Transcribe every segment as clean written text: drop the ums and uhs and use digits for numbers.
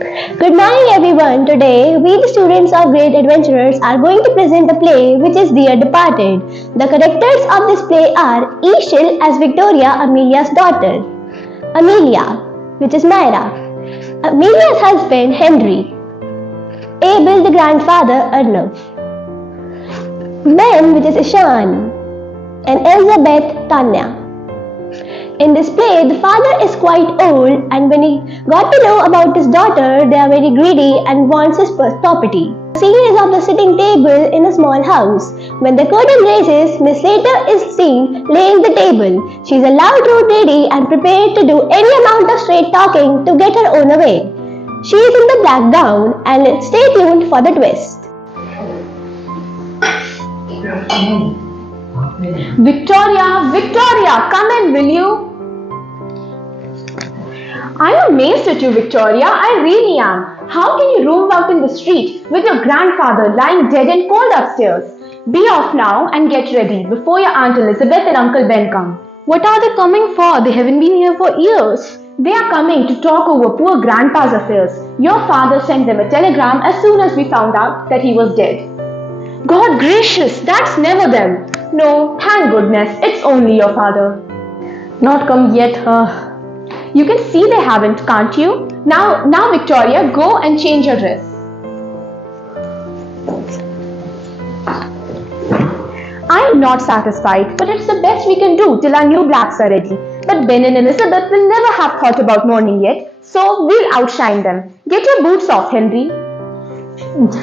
Good morning everyone. Today we the students of Great Adventurers are going to present a play which is Dear Departed. The characters of this play are Ishil as Victoria, Amelia's daughter, Amelia, which is Myra, Amelia's husband Henry, Abel the grandfather Arnav, Ben, which is Ishan, and Elizabeth Tanya. In this play, the father is quite old, and when he got to know about his daughter, they are very greedy and wants his property. The scene is of the sitting table in a small house. When the curtain raises, Miss Slater is seen laying the table. She is a loud rude lady and prepared to do any amount of straight talking to get her own way. She is in the black gown, and let's stay tuned for the twist. Victoria, come in, will you? I'm amazed at you, Victoria. I really am. How can you roam out in the street with your grandfather lying dead and cold upstairs? Be off now and get ready before your Aunt Elizabeth and Uncle Ben come. What are they coming for? They haven't been here for years. They are coming to talk over poor grandpa's affairs. Your father sent them a telegram as soon as we found out that he was dead. God gracious, that's never them. No, thank goodness, it's only your father. Not come yet, You can see they haven't, can't you? Now, Victoria, go and change your dress. I'm not satisfied, but it's the best we can do till our new blacks are ready. But Ben and Elizabeth will never have thought about mourning yet, so we'll outshine them. Get your boots off, Henry.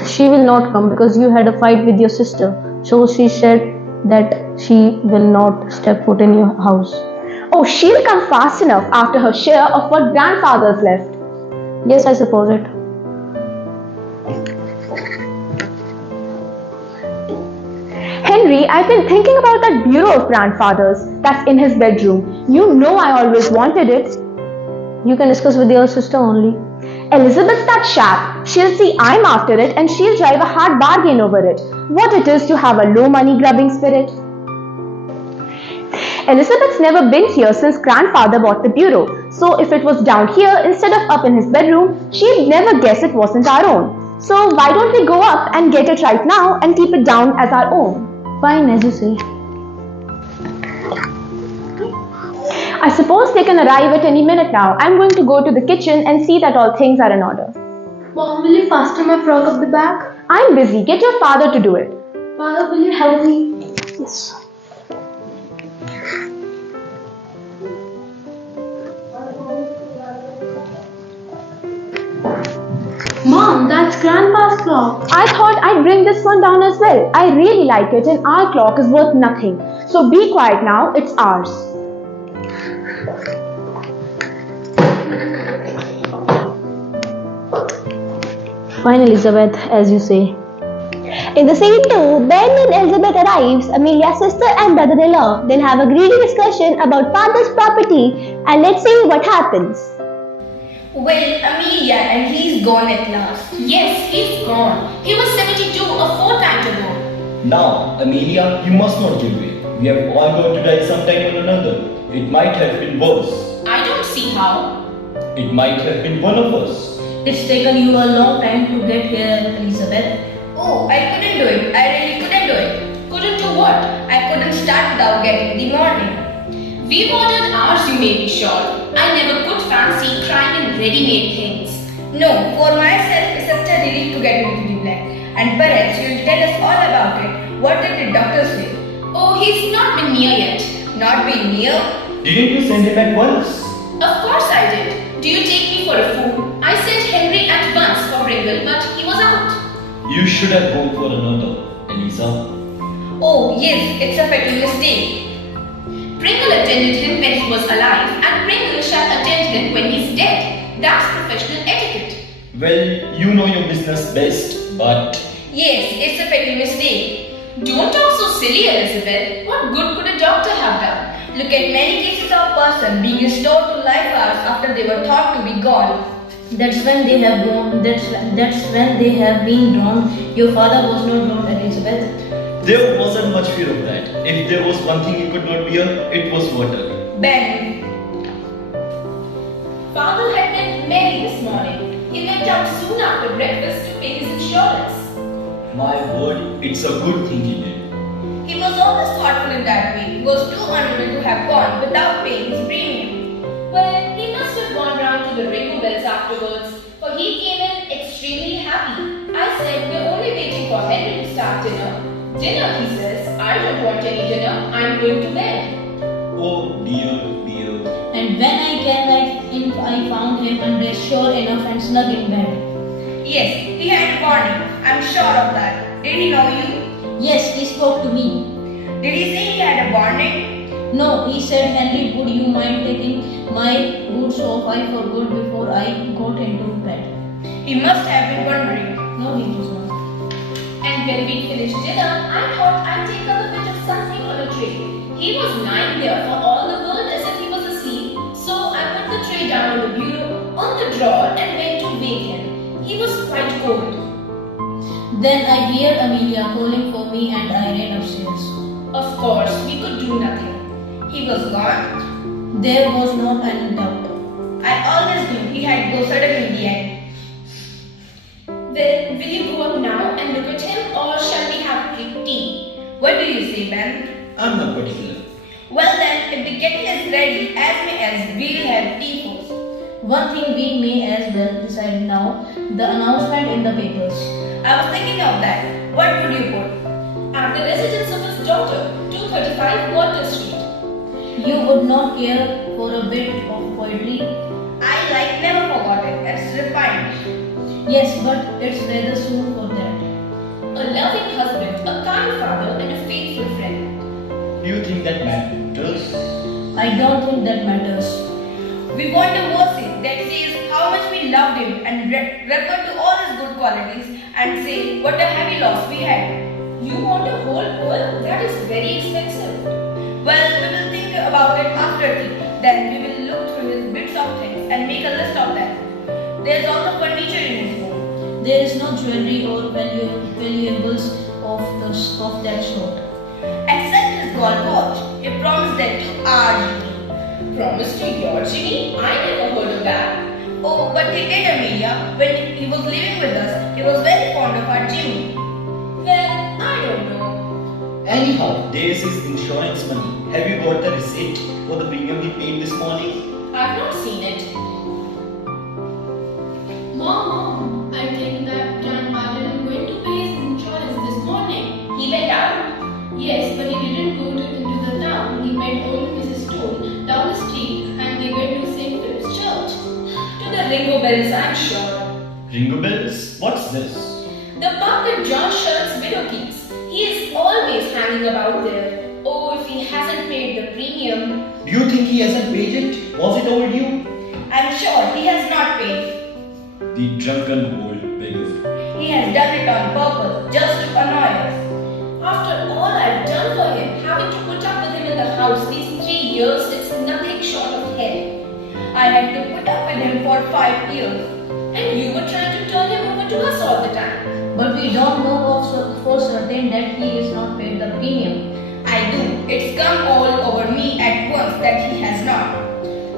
She will not come because you had a fight with your sister. So she said that she will not step foot in your house. Oh, she'll come fast enough after her share of what grandfather's left. Yes, I suppose it. Henry, I've been thinking about that bureau of grandfather's that's in his bedroom. You know I always wanted it. You can discuss with your sister only. Elizabeth's that chap. She'll see I'm after it and she'll drive a hard bargain over it. What it is to have a low money grubbing spirit. Elizabeth's never been here since grandfather bought the bureau. So if it was down here instead of up in his bedroom, she'd never guess it wasn't our own. So why don't we go up and get it right now and keep it down as our own? Fine, as you say. I suppose they can arrive at any minute now. I'm going to go to the kitchen and see that all things are in order. Mom, will you fasten my frock up the back? I'm busy. Get your father to do it. Father, will you help me? Yes. Mom, that's Grandpa's clock. I thought I'd bring this one down as well. I really like it and our clock is worth nothing. So be quiet now, it's ours. Fine, Elizabeth, as you say. In the scene 2, Ben and Elizabeth arrives, Amelia's sister and brother-in-law, then have a greedy discussion about father's property, and let's see what happens. Well, Amelia, and he's gone at last. Yes, he's gone. He was 72 a fortnight ago. Now, Amelia, you must not give way. We are all going to die sometime or another. It might have been worse. I don't see how. It might have been one of us. It's taken you a long time to get here, Elizabeth. Oh, I couldn't do it. I really couldn't do it. Couldn't do what? I couldn't start without getting the morning. We've ordered ours, you may be sure. I never could fancy crying in ready-made things. No, for myself, it's such a relief to get into the black. And perhaps you'll tell us all about it. What did the doctor say? Oh, he's not been near yet. Not been near? Didn't you send him at once? Of course I did. Do you take me for a fool? I sent Henry at once for Pringle, but he was out. You should have gone for another, Eliza. Oh, yes, it's a fatal mistake. Pringle attended him when he was alive, and Pringle shall attend him when he's dead. That's professional etiquette. Well, you know your business best, but... Yes, it's a fatal mistake. Don't talk so silly, Elizabeth. What good could a doctor have done? Look at many cases of person being restored to life hours after they were thought to be gone. That's when they have gone. That's when they have been drowned. Your father was not drowned, Elizabeth. There wasn't much fear of that. If there was one thing he could not bear, it was water. Ben. Father had been merry this morning. He went out after breakfast to pay his insurance. My word, it's a good thing he did. He was always thoughtful in that way. He was too unwilling to have gone without paying his premium. Well, he must have gone round to the Ringo Bells afterwards, for he came in extremely happy. I said, we're only waiting for Henry to start dinner. Dinner, he says. I don't want any dinner. I'm going to bed. Oh dear, dear. And when I came back, I found him undressed sure enough and snug in bed. Yes, he had a warning. I'm sure of that. Did he know you? Yes, he spoke to me. Did he say he had a warning? No, he said, Henry, would you mind taking my boots off? I forgot before I got into bed. He must have been wondering. No, he was not. And when we finished dinner, I thought I'd take a bit of something on a tray. He was lying there for all the world as if he was asleep, so I put the tray down on the bureau, on the drawer, and went to wake him. He was quite cold. Then I heard Amelia calling for me and I ran upstairs. Of course, we could do nothing. He was gone. There was not any doubt. I always knew he had to go suddenly in the end. Well, will you go up now and look at him, or shall we have tea? What do you say, Ben? I'm not particular. Well then, if the kettle is ready, as we'll have tea first. One thing we may as well decide now, the announcement in the papers. I was thinking of that. What would you put? At the residence of his daughter, 235 Water Street. You would not care for a bit of poetry? I never forgot it. It's refined. Yes, but it's rather soon for that. A loving husband, a kind father, and a faithful friend. Do you think that matters? I don't think that matters. We want a verse that says how much we loved him and refer to all his good qualities and say what a heavy loss we had. You want a whole poem? That is very expensive. Well, we will think about it after tea. Then we will look through his bits of things and make a list of them. There's also furniture in his home. There is no jewelry or valuables of that sort. Except his gold watch. He promised that to our Jimmy. Promise to your Jimmy? I never heard of that. Oh, but he did, Amelia. When he was living with us, he was very fond of our Jimmy. Well, I don't know. Anyhow, there's his insurance money. Have you got the receipt for the premium he paid this morning? I've not seen it. Mom, I think that Grandpa didn't going to pay his insurance this morning. He went out. Yes, but he didn't go into the town. He met old Mrs. Stone down the street and they went to St. Philip's Church. To the Ringo Bells, I'm sure. Ringo Bells? What's this? The pub that John Sherritt's widow keeps. He is always hanging about there. Oh, if he hasn't paid the premium. Do you think he hasn't paid it? Was it overdue? I'm sure he has not paid. The drunken old beggar. He has done it on purpose, just to annoy us. After all I've done for him, having to put up with him in the house these 3 years, it's nothing short of hell. I had to put up with him for 5 years. And you were trying to turn him over to us all the time. But we don't know for certain that he is not paid the premium. I do. It's come all over me at once that he has not.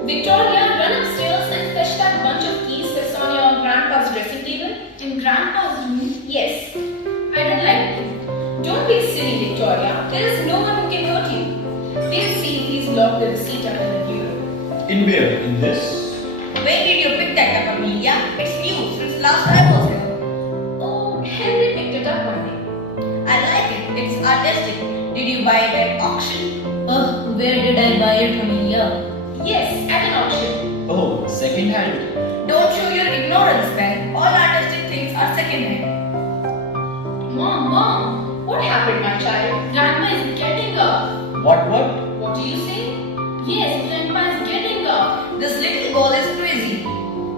Victoria, run upstairs and fetch that bunch of keys that's on your grandpa's dressing table. In Grandpa's room? Yes. I don't like it. Don't be silly, Victoria. There is no one who can hurt you. We'll see if he's locked the receipt under the bureau. In where? In this? Where did you pick that up, Amelia? It's new since last I was here. Oh, Henry picked it up one day. I like it. It's artistic. Did you buy it at auction? Where did I buy it, Amelia? Yes, at an auction. Oh, second hand. Don't show your ignorance, Ben. All artistic things are second-hand. Mom, What happened, my child? Grandpa is getting up. What? What do you say? Yes, Grandpa is getting up. This little girl is crazy.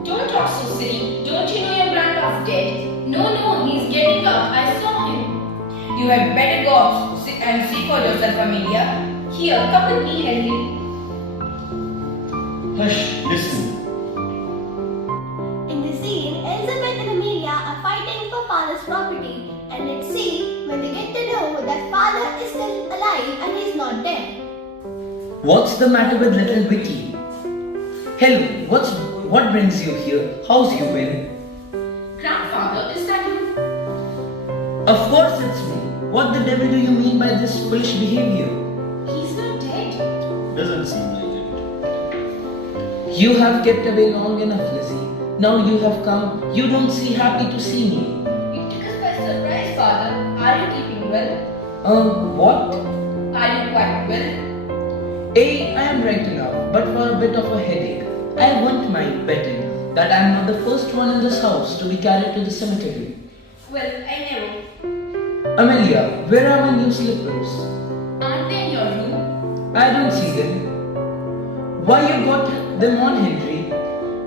Don't talk so silly. Don't you know your grandpa's dead? No, he's getting up. I saw him. You had better go up and see for yourself, Amelia. Here, come with me, Henry. Hush, listen. In the scene, Elizabeth and Amelia are fighting for father's property, and let's see when they get to know that father is still alive and he's not dead. What's the matter with little Vicky? Hello, what brings you here? How's you been? Grandfather, Of course it's me. What the devil do you mean by this foolish behavior? He's not dead. Doesn't seem like it. You have kept away long enough, Lizzie. Now you have come. You don't seem happy to see me. You took us by surprise, Father. Are you keeping well? What? Are you quite well? I am right enough, but for a bit of a headache. I won't mind betting that I am not the first one in this house to be carried to the cemetery. Well, I never. Amelia, where are my new slippers? Aren't they in your room? I don't see them. Why you got them on, Henry?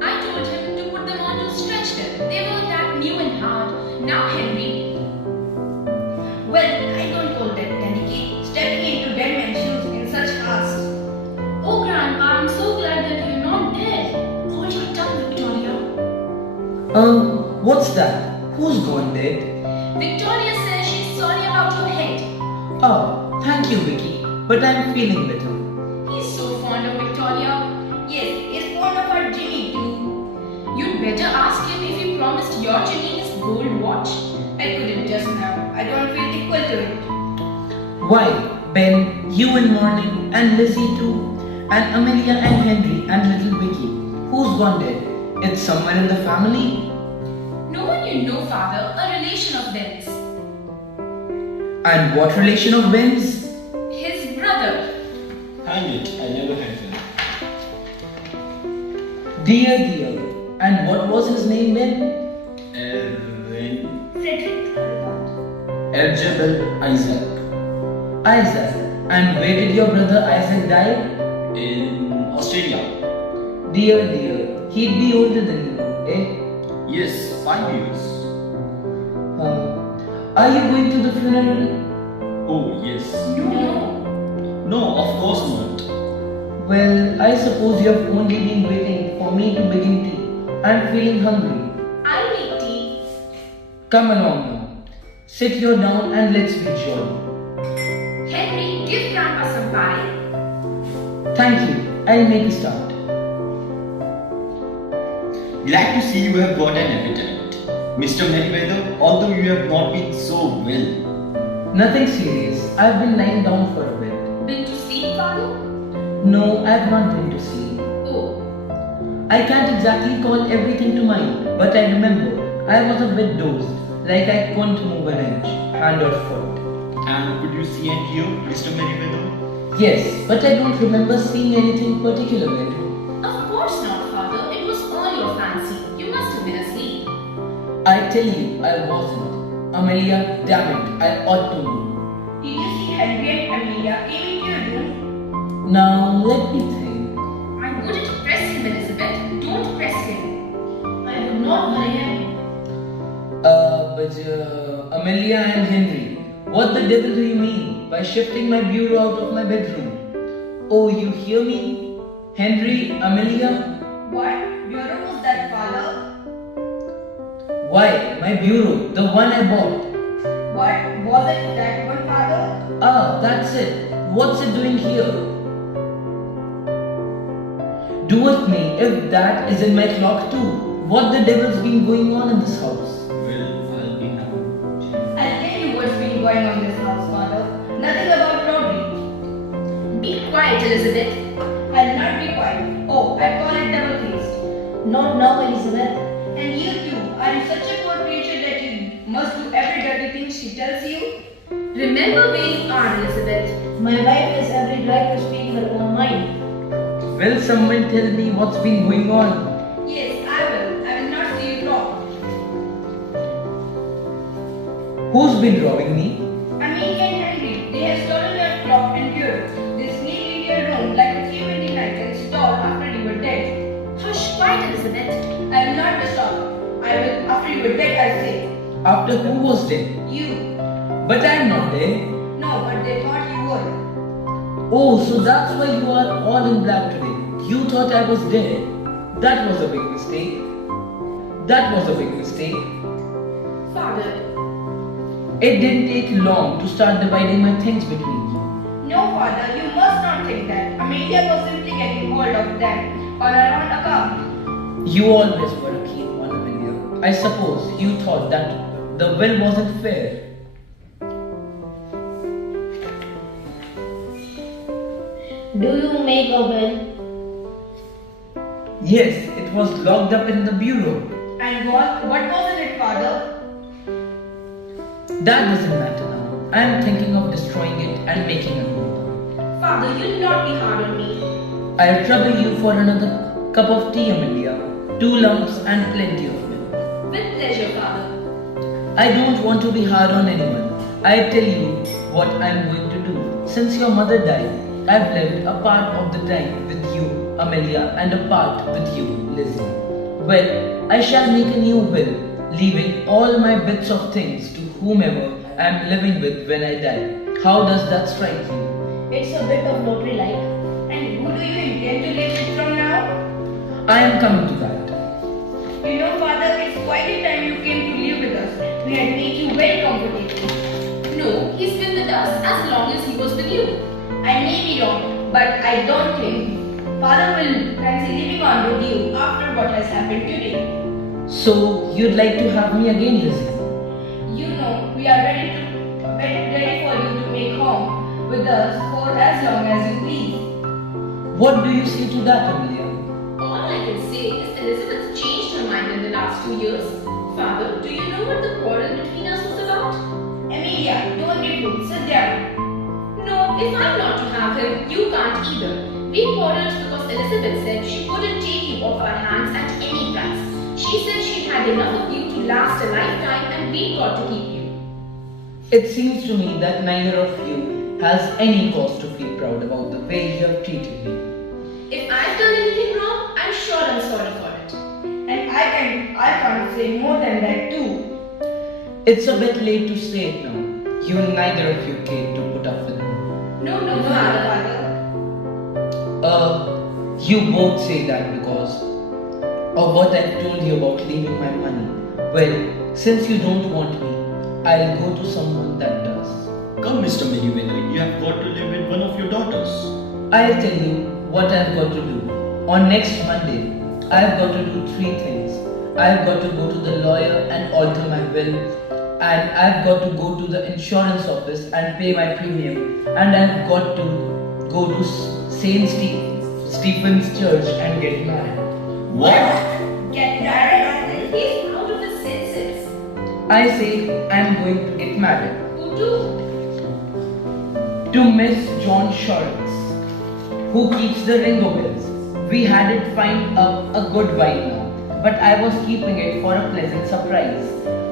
I told him to put them on to stretch them. They were that new and hard. Now, Henry. Well, I don't call that delicate. Stepping into dead men's shoes in such haste. Oh, Grandpa, I'm so glad that you're not dead. Hold your tongue, Victoria. What's that? Who's gone dead? Victoria says she's sorry about your head. Oh, thank you, Vicky. But I'm feeling better. He's so fond of Victoria. Yes, he's fond of our Jimmy too. You'd better ask him if he promised your Jenny his gold watch. I couldn't just now. I don't feel equal to it. Why, Ben, you and Morning, and Lizzie too, and Amelia and Henry and little Vicky. Who's gone dead? It's someone in the family? No one you know, Father, a relation of Ben's. And what relation of Ben's? His brother. Hang it, I never had them. Dear, dear. And what was his name, Ben? Erwin. Frederick. Elzebel Isaac. Isaac. And where did your brother Isaac die? In Australia. Dear, dear. He'd be older than you, eh? Yes, 5 years. Are you going to the funeral? Oh, yes. No. No, of course not. Well, I suppose you have only been waiting for me to begin tea. I'm feeling hungry. I'll make tea. Come along now. Sit here down and let's be jolly. Henry, give Grandpa some pie. Thank you. I'll make a start. Glad to see you have got an appetite. Mr. Merriweather, although you have not been so well. Nothing serious. I've been lying down for a bit. Been to sleep, Father? No, I've not been to sleep. Oh. I can't exactly call everything to mind, but I remember I was a bit dozed, like I couldn't move an inch, hand or foot. And could you see and hear, Mr. Merriweather? Yes, but I don't remember seeing anything particular. Of course not, Father. It was all your fancy. You must have been asleep. I tell you, I wasn't. Amelia, damn it, I ought to know. Did you see Henry and Amelia came into your room? Now, let me think. I wouldn't press him, Elizabeth. Don't press him. I would not hurry him. Amelia and Henry, what the devil do you mean by shifting my bureau out of my bedroom? Oh, you hear me? Henry, Amelia? What bureau was that, Father? Why, my bureau, the one I bought. What was it that one, Father? Ah, that's it. What's it doing here? Do with me if that is in my clock too. What the devil's been going on in this house? Well, I'll be now. I'll tell you what's been going on in this house, Father. Nothing about robbery. Be quiet, Elizabeth. I'll not be quiet. Oh, I call it double-faced. Not now, Elizabeth. And you too, are you such a poor creature that you must do every dirty thing she tells you? Remember where you are, Elizabeth. My wife has every right to speak her own mind. Will someone tell me what's been going on? Yes, I will. I will not see you wrong. Who's been robbing me? Amelia and Henry, they have stolen your clock and bureau. They sneaked into your room like a thief in the night and stole after you were dead. Hush, quiet, Elizabeth. I will not be stopped. I will after you were dead, I say. After who was dead? You. But I'm not dead. No, but they thought you were. Oh, so that's why you are all in black today. You thought I was dead. That was a big mistake. That was a big mistake. Father. It didn't take long to start dividing my things between you. No, Father, you must not think that. Amelia was simply getting hold of them on her own account. You always were a keen one, Amelia. I suppose you thought that the will wasn't fair. Do you make a will? Yes, it was locked up in the bureau. And what was in it, father? That doesn't matter now. I am thinking of destroying it and making a new. Father, you'll not be hard on me. I'll trouble you for another cup of tea, Amelia. 2 lumps and plenty of milk. With pleasure, father. I don't want to be hard on anyone. I tell you what I'm going to do. Since your mother died, I've lived a part of the time with you, Amelia, and a part with you, Lizzie. Well, I shall make a new will, leaving all my bits of things to whomever I'm living with when I die. How does that strike you? It's a bit of lottery-like. And who do you intend to live with from now? I am coming to that. You know, father, it's quite a time you came to live with us. We had made you very comfortable. No, he's been with us as long as he was with you. I may be wrong, but I don't think father will fancy living on with you after what has happened today. So, you'd like to have me again, Lizzie? You know, we are ready for you to make home with us for as long as you please. What do you say to that, Amelia? All I can say is Elizabeth changed her mind in the last 2 years. Father, do you know what the quarrel between us was about? Amelia, don't be rude. Sit down. No, if I'm not to have him, you can't either. We quarreled because Elizabeth said she couldn't take you off our hands at any price. She said she had enough of you to last a lifetime and we've got to keep you. It seems to me that neither of you has any cause to feel proud about the way you have treated me. If I've done anything wrong, I'm sure I'm sorry for it. And I can't say more than that too. It's a bit late to say it now. You neither of you care to put up with me. No, No, Father. You both say that because of what I've told you about leaving my money. Well, since you don't want me, I'll go to someone that does. Come, Mr. Meriwether, you have got to live with one of your daughters. I'll tell you what I've got to do. On next Monday, I've got to do 3 things. I've got to go to the lawyer and alter my will, and I've got to go to the insurance office and pay my premium, and I've got to go to St. Stephen's Church and get married. What? Get married? He's out of his senses. I say I'm going to get married Who do? to Miss John Shorts, who keeps the Ringo bells. We had it find a good while now, but I was keeping it for a pleasant surprise.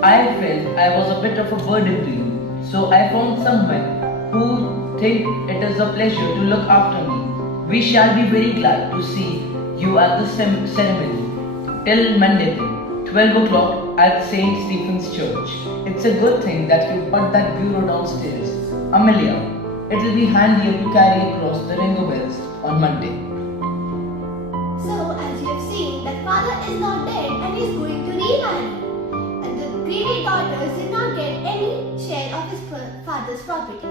I felt I was a bit of a burden to you, so I found someone who think it is a pleasure to look after me. We shall be very glad to see you at the ceremony. Till Monday, 12 o'clock at St. Stephen's Church. It's a good thing that you put that bureau downstairs. Amelia, it'll be handier to carry across the Ringo bells on Monday. So, as you have seen, that father is not dead and is going to remarry. And the greedy daughters did not get any share of his father's property.